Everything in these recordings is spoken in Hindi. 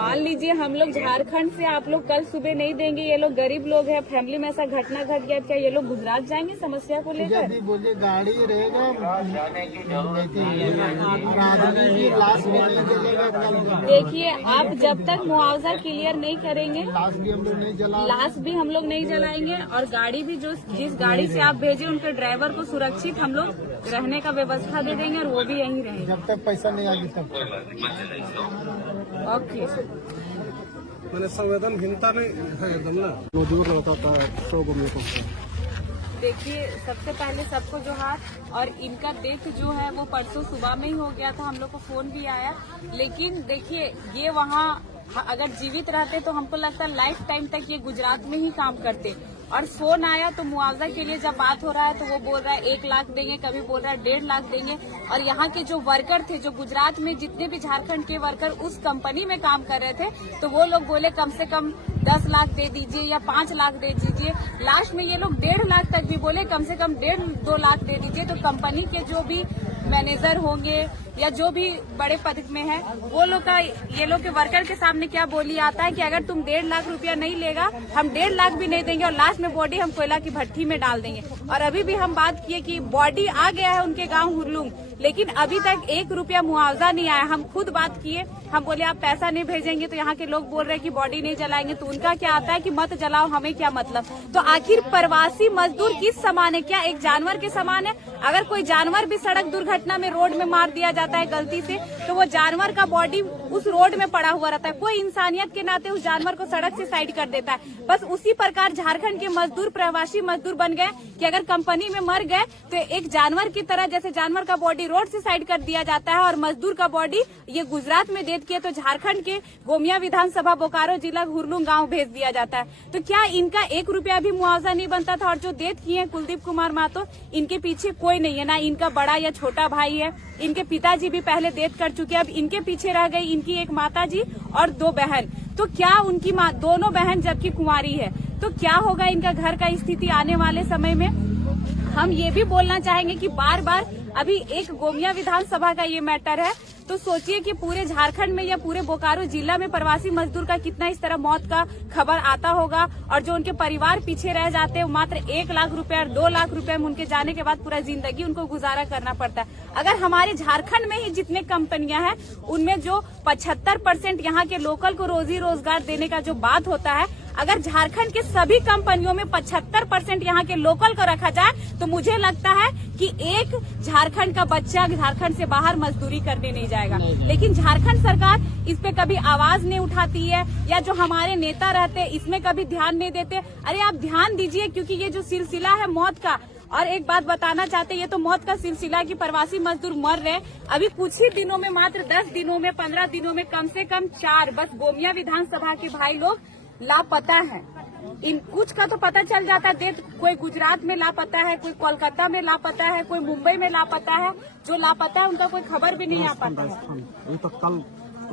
मान लीजिए हम लोग झारखंड से आप लोग कल सुबह नहीं देंगे, ये लोग गरीब लोग हैं, फैमिली में ऐसा घटना घट गया, क्या ये लोग गुजरात जाएंगे समस्या को लेकर? यदि बोलिए गाड़ी रहेगा आदमी की लाश भी नहीं जलेगा। देखिए आप जब तक मुआवजा क्लियर नहीं करेंगे, लाश भी हम लोग नहीं जला लाश भी हम लोग नहीं जलाएंगे, और गाड़ी भी जो जिस गाड़ी से आप भेजे उनके ड्राइवर को सुरक्षित हम लोग रहने का व्यवस्था दे देंगे और वो भी यहीं रहेंगे जब तक पैसा नहीं आगे तब। ओके। मैंने संवेदनहीनता नहीं है एकदम ना, मजदूर लौटा था 100 को मेरे को। देखिए सबसे पहले सबको जोहार। और इनका डेथ जो है वो परसों सुबह में ही हो गया था, हम लोग को फोन भी आया। लेकिन देखिए ये वहाँ अगर जीवित रहते तो हमको लगता है लाइफ टाइम तक ये गुजरात में ही काम करते। और फोन आया तो मुआवजा के लिए जब बात हो रहा है तो वो बोल रहा है 1 लाख देंगे, कभी बोल रहा है 1.5 लाख देंगे। और यहाँ के जो वर्कर थे, जो गुजरात में जितने भी झारखंड के वर्कर उस कंपनी में काम कर रहे थे, तो वो लोग बोले कम से कम 10 लाख दे दीजिए या 5 लाख दे दीजिए। लास्ट में ये लोग 1.5 लाख तक भी बोले, कम से कम 1.5-2 लाख दे दीजिए। तो कंपनी के जो भी मैनेजर होंगे या जो भी बड़े पद में है, वो लोग का ये लोग के वर्कर के सामने क्या बोली आता है कि अगर तुम 1.5 लाख रुपया नहीं लेगा, हम 1.5 लाख भी नहीं देंगे और लास्ट में बॉडी हम कोयला की भट्टी में डाल देंगे। और अभी भी हम बात किए कि बॉडी आ गया है उनके गांव हुरलुंग, लेकिन अभी तक 1 रुपया मुआवजा नहीं आया। हम खुद बात किए, हम बोले आप पैसा नहीं भेजेंगे, तो यहाँ के लोग बोल रहे हैं कि बॉडी नहीं जलाएंगे। तो उनका क्या आता है कि मत जलाओ, हमें क्या मतलब। तो आखिर प्रवासी मजदूर किस समान है? क्या एक जानवर के समान है? अगर कोई जानवर भी सड़क दुर्घटना में रोड में मार दिया जाता है गलती से, तो वो जानवर का बॉडी उस रोड में पड़ा हुआ रहता है, कोई इंसानियत के नाते उस जानवर को सड़क से साइड कर देता है। बस उसी प्रकार झारखंड के मजदूर प्रवासी मजदूर बन गए कि अगर कंपनी में मर गए तो एक जानवर की तरह, जैसे जानवर का बॉडी रोड से साइड कर दिया जाता है और मजदूर का बॉडी ये गुजरात में डेथ किया तो झारखंड के गोमिया विधानसभा बोकारो जिला हुरलुंग गांव भेज दिया जाता है। तो क्या इनका 1 रुपया भी मुआवजा नहीं बनता था? और जो डेथ किए कुलदीप कुमार महतो, इनके पीछे कोई नहीं है, ना इनका बड़ा या छोटा भाई है। इनके पिताजी भी पहले डेथ कर चुके हैं, अब इनके पीछे रह गई इनकी एक माताजी और 2 बहन। तो क्या उनकी दोनों बहन जबकि कुंवारी है, तो क्या होगा इनका घर का स्थिति आने वाले समय में? हम ये भी बोलना चाहेंगे कि बार बार अभी एक गोमिया विधानसभा का ये मैटर है, तो सोचिए कि पूरे झारखंड में या पूरे बोकारो जिला में प्रवासी मजदूर का कितना इस तरह मौत का खबर आता होगा। और जो उनके परिवार पीछे रह जाते हैं, मात्र 1 लाख रुपए और 2 लाख रुपए में उनके जाने के बाद पूरा जिंदगी उनको गुजारा करना पड़ता है। अगर हमारे झारखंड में ही जितने कंपनियां हैं उनमें जो 75% यहाँ के लोकल को रोजी रोजगार देने का जो बात होता है, अगर झारखंड के सभी कंपनियों में 75% यहाँ के लोकल को रखा जाए, तो मुझे लगता है कि एक झारखंड का बच्चा झारखंड से बाहर मजदूरी करने नहीं जाएगा। लेकिन झारखंड सरकार इस पे कभी आवाज नहीं उठाती है, या जो हमारे नेता रहते हैं इसमें कभी ध्यान नहीं देते। अरे आप ध्यान दीजिए, क्योंकि ये जो सिलसिला है मौत का, और एक बात बताना चाहते हैं, ये तो मौत का सिलसिला की प्रवासी मजदूर मर रहे हैं। अभी कुछ ही दिनों में, मात्र 10 दिनों में, 15 दिनों में कम से कम 4 बस गोमिया विधानसभा के भाई लोग लापता है। इन कुछ का तो पता चल जाता है, डेथ कोई गुजरात में लापता है, कोई कोलकाता में लापता है, कोई मुंबई में लापता है। जो लापता है उनका कोई खबर भी नहीं आ पाता है।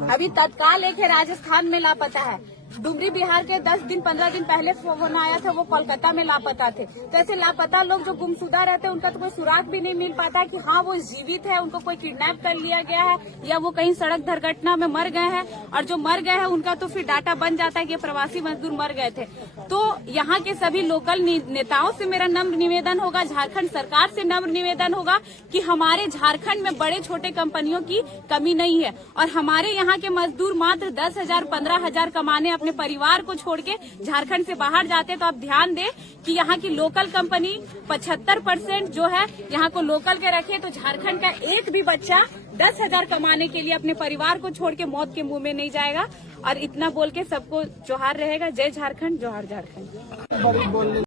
अभी तत्काल एक है राजस्थान में लापता है। डुमरी बिहार के 10 दिन 15 दिन पहले फोन आया था, वो कोलकाता में लापता थे। तो ऐसे लापता लोग जो गुमशुदा रहते हैं उनका तो कोई सुराग भी नहीं मिल पाता है कि हाँ वो जीवित है, उनको कोई किडनैप कर लिया गया है या वो कहीं सड़क दुर्घटना में मर गए हैं। और जो मर गए हैं उनका तो फिर डाटा बन जाता है कि प्रवासी मजदूर मर गए थे। तो यहाँ के सभी लोकल नेताओं से मेरा नम्र निवेदन होगा, झारखंड सरकार से नम्र निवेदन होगा कि हमारे झारखंड में बड़े छोटे कंपनियों की कमी नहीं है, और हमारे यहाँ के मजदूर मात्र 10,000 15,000 कमाने अपने परिवार को छोड़ के झारखंड से बाहर जाते। तो आप ध्यान दें कि यहाँ की लोकल कंपनी 75% जो है यहाँ को लोकल के रखे, तो झारखंड का एक भी बच्चा 10,000 कमाने के लिए अपने परिवार को छोड़ के मौत के मुंह में नहीं जाएगा। और इतना बोल के सबको जोहार रहेगा। जय झारखंड, जोहार झारखंड।